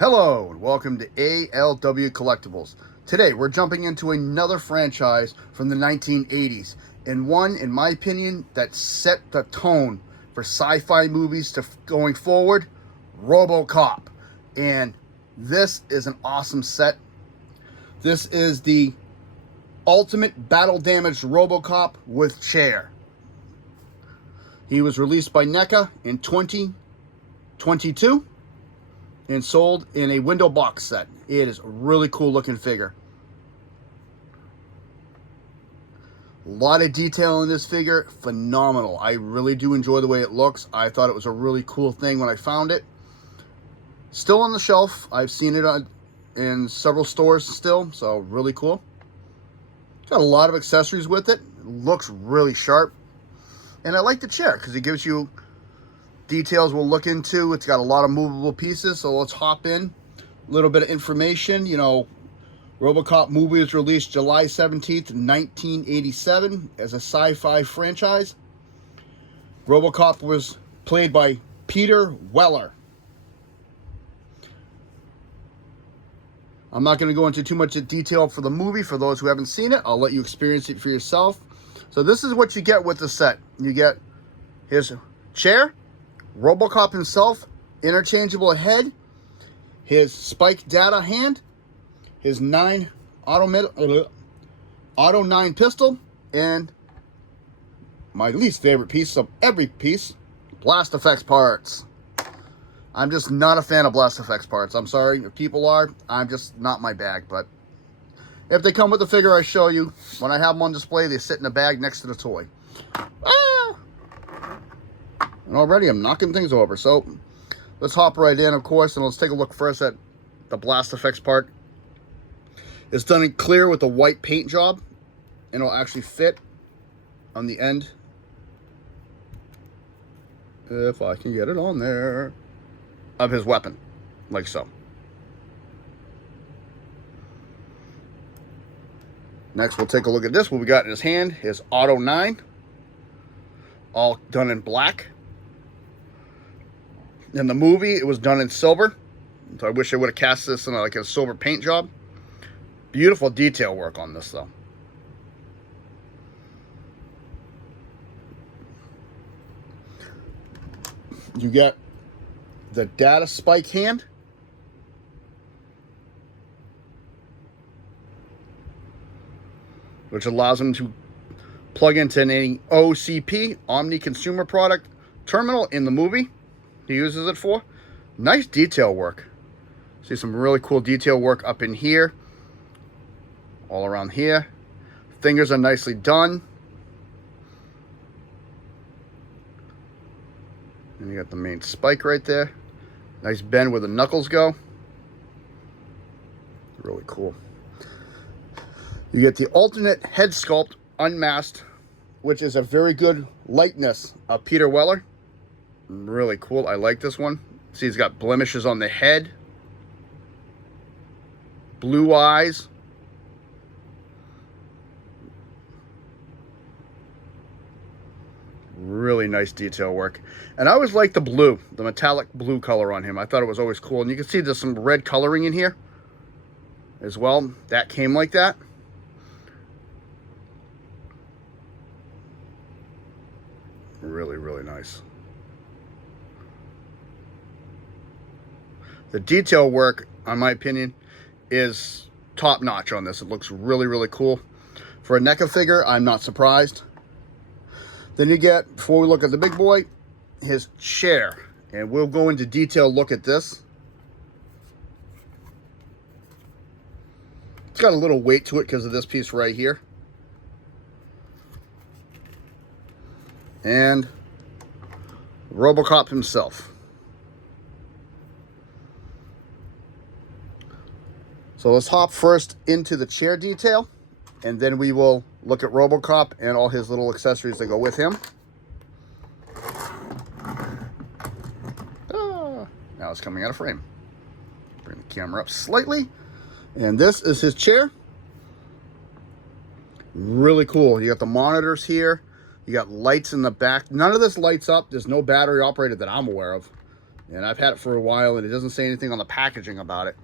Hello and welcome to ALW Collectibles. Today we're jumping into another franchise from the 1980s, and one, in my opinion, that set the tone for sci-fi movies to going forward, Robocop. And this is an awesome set. This is the ultimate battle damaged Robocop with chair. He was released by NECA in 2022 and sold in a window box set. It is a really cool looking figure. A lot of detail in this figure, phenomenal. I really do enjoy the way it looks. I thought it was a really cool thing when I found it. Still on the shelf. I've seen it in several stores still, so really cool. Got a lot of accessories with it. It looks really sharp. And I like the chair because it gives you details we'll look into. It's got a lot of movable pieces, so let's hop in. A little bit of information. You know, Robocop movie was released July 17th, 1987 as a sci-fi franchise. Robocop was played by Peter Weller. I'm not going to go into too much detail for the movie. For those who haven't seen it, I'll let you experience it for yourself. So this is what you get with the set. You get his chair, Robocop himself, interchangeable head, his spike data hand, his auto 9 pistol, and my least favorite piece of every piece, blast effects parts. I'm just not a fan of blast effects parts. I'm sorry if people are. I'm just not my bag. But if they come with the figure I show you, when I have them on display, they sit in a bag next to the toy. And already I'm knocking things over. So let's hop right in, of course, and let's take a look first at the blast effects part. It's done in clear with a white paint job, and it'll actually fit on the end. If I can get it on there. Of his weapon, like so. Next, we'll take a look at this. What we got in his hand, his Auto 9, all done in black. In the movie, it was done in silver. So I wish I would have cast this in like a silver paint job. Beautiful detail work on this, though. You get the data spike hand, which allows him to plug into any OCP, Omni Consumer Product terminal in the movie. He uses it for. Nice detail work. See some really cool detail work up in here, all around here. Fingers are nicely done. And you got the main spike right there. Nice bend where the knuckles go. Really cool. You get the alternate head sculpt unmasked, which is a very good likeness of Peter Weller. Really cool. I like this one. See, he's got blemishes on the head. Blue eyes. Really nice detail work. And I always like the blue, the metallic blue color on him. I thought it was always cool. And you can see there's some red coloring in here as well. That came like that. Really, really nice. The detail work, in my opinion, is top notch on this. It looks really, really cool. For a NECA figure, I'm not surprised. Then you get, before we look at the big boy, his chair. And we'll go into detail look at this. It's got a little weight to it because of this piece right here. And Robocop himself. So let's hop first into the chair detail, and then we will look at Robocop and all his little accessories that go with him. Now it's coming out of frame. Bring the camera up slightly. And this is his chair. Really cool. You got the monitors here. You got lights in the back. None of this lights up. There's no battery operated that I'm aware of. And I've had it for a while, and it doesn't say anything on the packaging about it.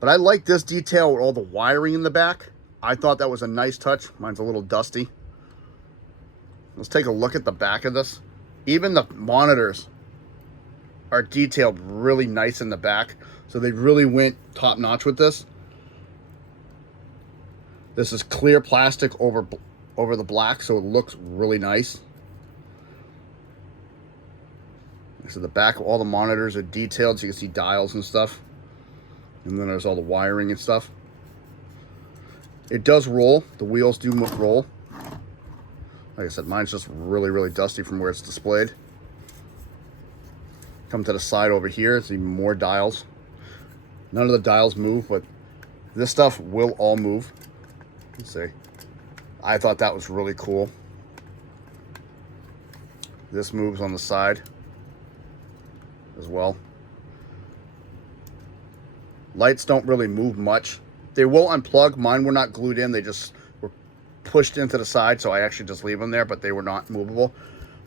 But I like this detail with all the wiring in the back. I thought that was a nice touch. Mine's a little dusty. Let's take a look at the back of this. Even the monitors are detailed really nice in the back. So they really went top notch with this. This is clear plastic over the black, so it looks really nice. So the back of all the monitors are detailed, so you can see dials and stuff. And then there's all the wiring and stuff. It does roll. The wheels do roll. Like I said, mine's just really, really dusty from where it's displayed. Come to the side over here, it's even more dials. None of the dials move, but this stuff will all move. Let's see. I thought that was really cool. This moves on the side as well. Lights don't really move much. They will unplug. Mine were not glued in. They just were pushed into the side, so I actually just leave them there, but they were not movable.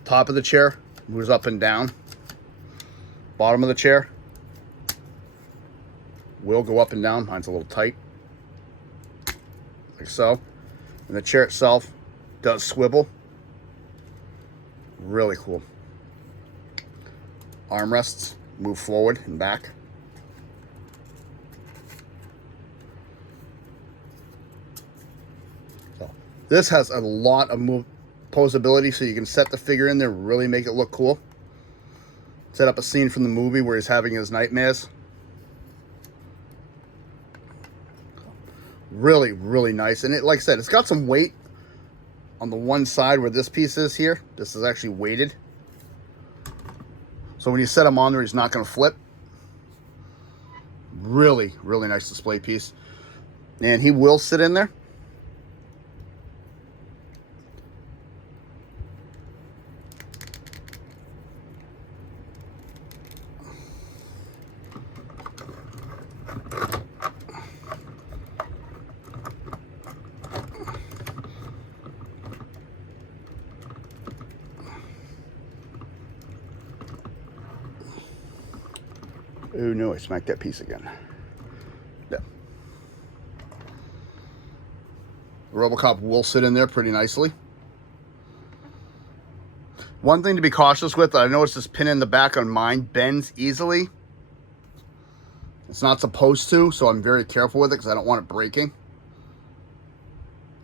Top of the chair moves up and down. Bottom of the chair will go up and down. Mine's a little tight, like so. And the chair itself does swivel. Really cool. Armrests move forward and back. So this has a lot of posability, so you can set the figure in there, really make it look cool. Set up a scene from the movie where he's having his nightmares. Really, really nice. And it, like I said, it's got some weight on the one side where this piece is here. This is actually weighted. So when you set him on there, he's not going to flip. Really, really nice display piece. And he will sit in there. Oh no, I smacked that piece again. Yeah. The Robocop will sit in there pretty nicely. One thing to be cautious with, I noticed this pin in the back on mine bends easily. It's not supposed to, so I'm very careful with it because I don't want it breaking.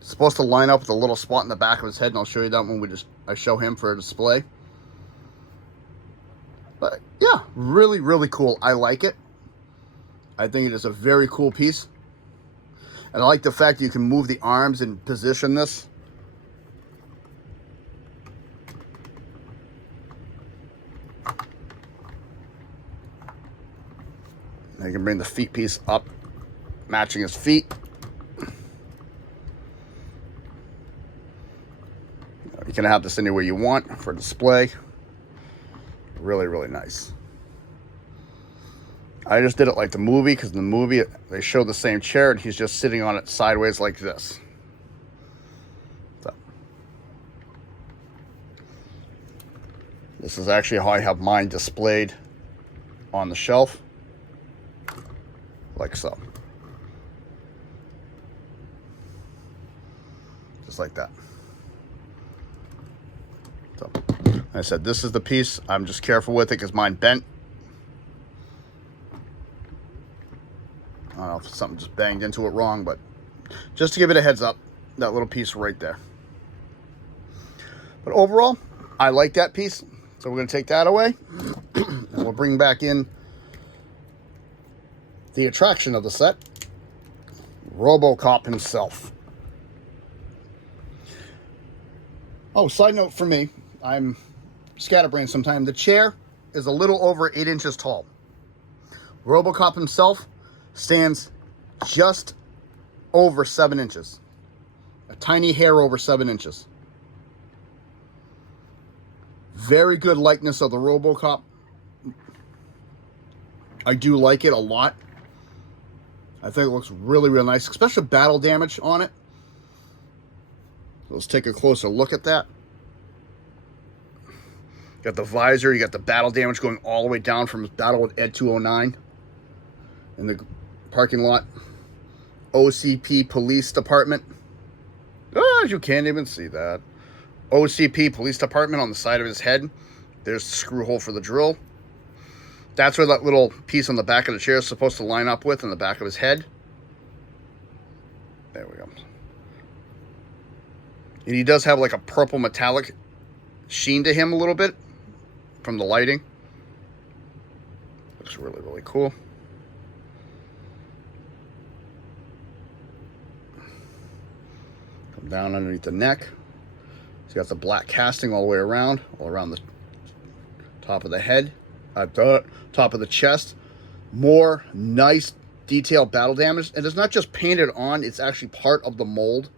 It's supposed to line up with a little spot in the back of his head, and I'll show you that when I show him for a display. But yeah, really, really cool. I like it. I think it is a very cool piece. And I like the fact that you can move the arms and position this. Now you can bring the feet piece up, matching his feet. You can have this anywhere you want for display. Really, really nice. I just did it like the movie, because in the movie they show the same chair and he's just sitting on it sideways like this. So this is actually how I have mine displayed on the shelf, like so. Just like that. So like I said, this is the piece. I'm just careful with it because mine bent. I don't know if something just banged into it wrong, but just to give it a heads up, that little piece right there. But overall, I like that piece. So we're going to take that away. And we'll bring back in the attraction of the set, Robocop himself. Oh, side note for me, I'm scatterbrained sometimes. The chair is a little over 8 inches tall. Robocop himself stands just over 7 inches. A tiny hair over 7 inches. Very good likeness of the Robocop. I do like it a lot. I think it looks really, really nice, especially battle damage on it. Let's take a closer look at that. Got the visor. You got the battle damage going all the way down from his battle with Ed 209 in the parking lot. OCP Police Department. Oh, you can't even see that. OCP Police Department on the side of his head. There's the screw hole for the drill. That's where that little piece on the back of the chair is supposed to line up with, in the back of his head. There we go. And he does have like a purple metallic sheen to him a little bit from the lighting. Looks really, really cool. Come down underneath the neck. He's got the black casting all the way around, all around the top of the head, top of the chest. More nice detailed battle damage. And it's not just painted on, it's actually part of the mold.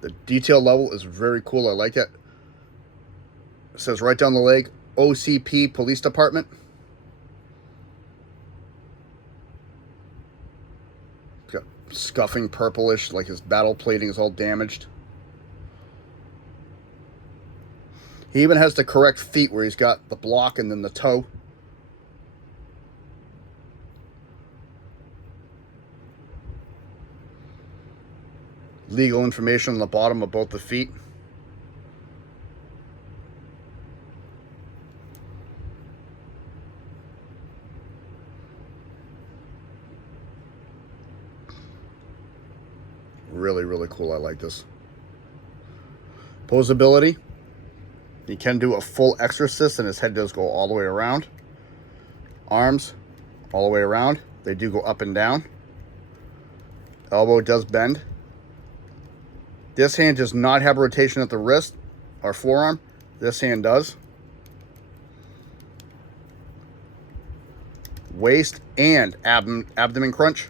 The detail level is very cool. I like it. It says right down the leg, OCP Police Department. Got scuffing purplish, like his battle plating is all damaged. He even has the correct feet where he's got the block and then the toe. Legal information on the bottom of both the feet. Really, really cool. I like this. Posability. He can do a full exorcist and his head does go all the way around. Arms all the way around. They do go up and down. Elbow does bend. This hand does not have a rotation at the wrist or forearm. This hand does. Waist and abdomen crunch.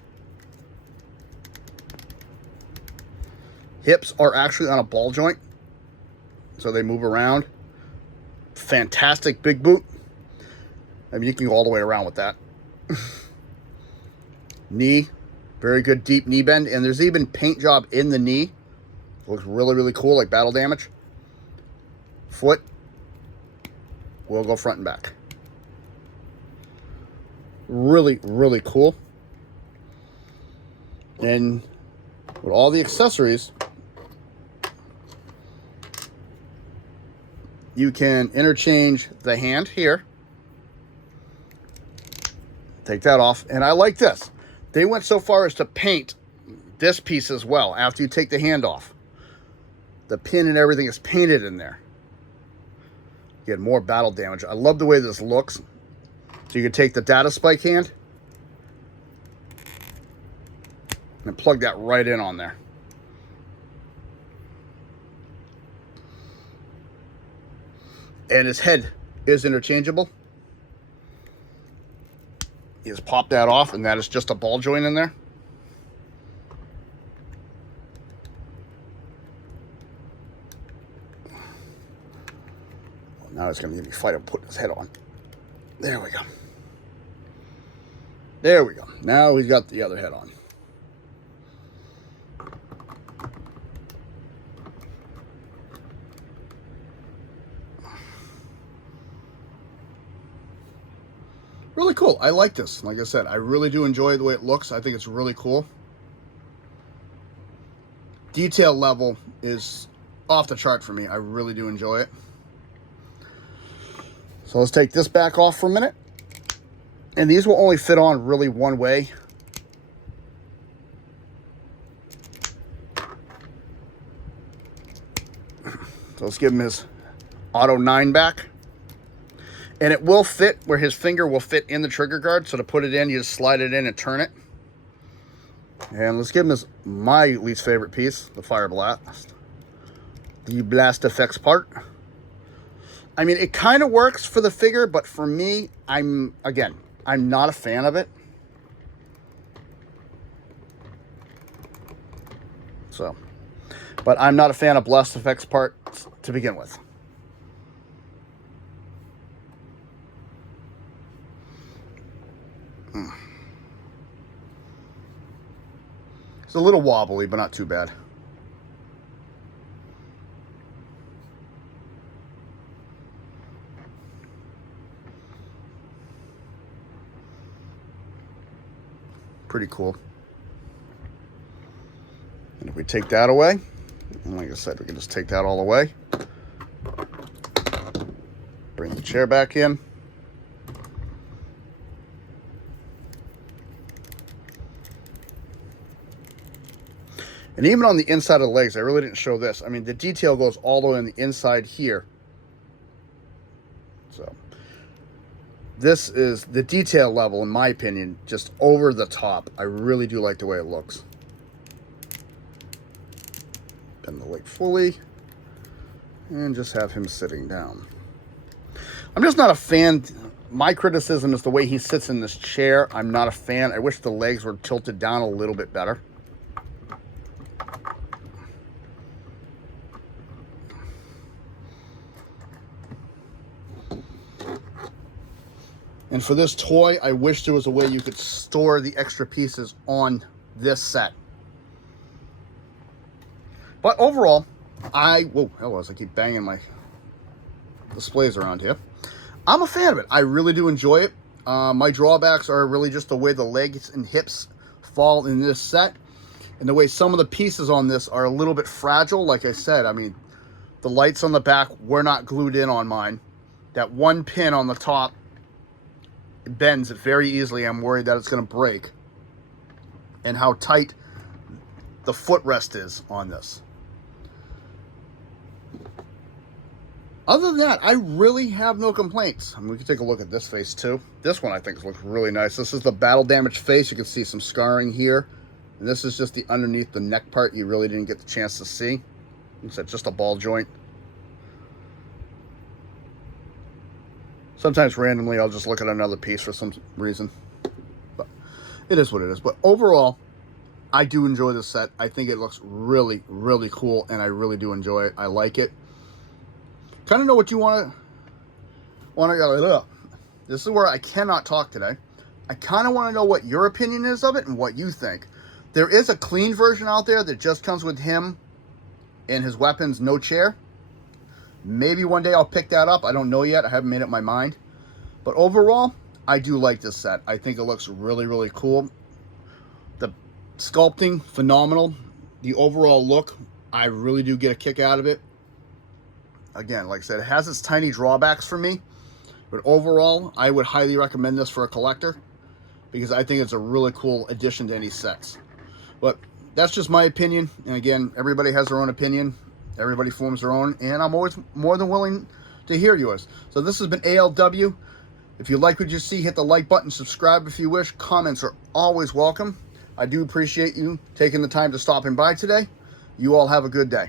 Hips are actually on a ball joint, so they move around. Fantastic big boot. I mean, you can go all the way around with that. Knee, very good deep knee bend, and there's even paint job in the knee. Looks really, really cool, like battle damage. Foot will go front and back. Really, really cool. And with all the accessories, you can interchange the hand here. Take that off. And I like this. They went so far as to paint this piece as well after you take the hand off. The pin and everything is painted in there. You get more battle damage. I love the way this looks. So you can take the data spike hand and plug that right in on there. And his head is interchangeable. You just pop that off, and that is just a ball joint in there. Well, now it's going to give me a fight of putting his head on. There we go. There we go. Now he's got the other head on. Really cool. I like this. Like I said, I really do enjoy the way it looks. I think it's really cool. Detail level is off the chart for me. I really do enjoy it. So let's take this back off for a minute. And these will only fit on really one way. So let's give him his Auto 9 back. And it will fit where his finger will fit in the trigger guard. So to put it in, you just slide it in and turn it. And let's give him my least favorite piece, the Fire Blast. The Blast Effects part. I mean, it kind of works for the figure, but for me, I'm not a fan of it. So, but I'm not a fan of Blast Effects parts to begin with. It's a little wobbly, but not too bad. Pretty cool. And if we take that away, and like I said, we can just take that all away. Bring the chair back in. And even on the inside of the legs, I really didn't show this. I mean, the detail goes all the way on the inside here. So this is the detail level, in my opinion, just over the top. I really do like the way it looks. Bend the leg fully and just have him sitting down. I'm just not a fan. My criticism is the way he sits in this chair. I'm not a fan. I wish the legs were tilted down a little bit better. And for this toy, I wish there was a way you could store the extra pieces on this set. But overall, whoa, I keep banging my displays around here. I'm a fan of it. I really do enjoy it. My drawbacks are really just the way the legs and hips fall in this set, and the way some of the pieces on this are a little bit fragile. Like I said, I mean, the lights on the back were not glued in on mine. That one pin on the top, it bends it very easily. I'm worried that it's going to break. And how tight the footrest is on this. Other than that, I really have no complaints. I mean, we can take a look at this face too. This one I think looks really nice. This is the battle damaged face. You can see some scarring here. And this is just the underneath the neck part you really didn't get the chance to see. It's just a ball joint. Sometimes randomly I'll just look at another piece for some reason. But it is what it is. But overall, I do enjoy this set. I think it looks really, really cool, and I really do enjoy it. I like it. Kind of know what you want to. This is where I cannot talk today. I kind of want to know what your opinion is of it and what you think. There is a clean version out there that just comes with him and his weapons, no chair. Maybe one day I'll pick that up. I don't know yet. I haven't made up my mind. But overall, I do like this set. I think it looks really, really cool. The sculpting, phenomenal. The overall look, I really do get a kick out of it. Again, like I said, it has its tiny drawbacks for me. But overall, I would highly recommend this for a collector, because I think it's a really cool addition to any sets. But that's just my opinion. And again, everybody has their own opinion. Everybody forms their own, and I'm always more than willing to hear yours. So this has been ALW. If you like what you see, hit the like button, subscribe if you wish. Comments are always welcome. I do appreciate you taking the time to stop in by today. You all have a good day.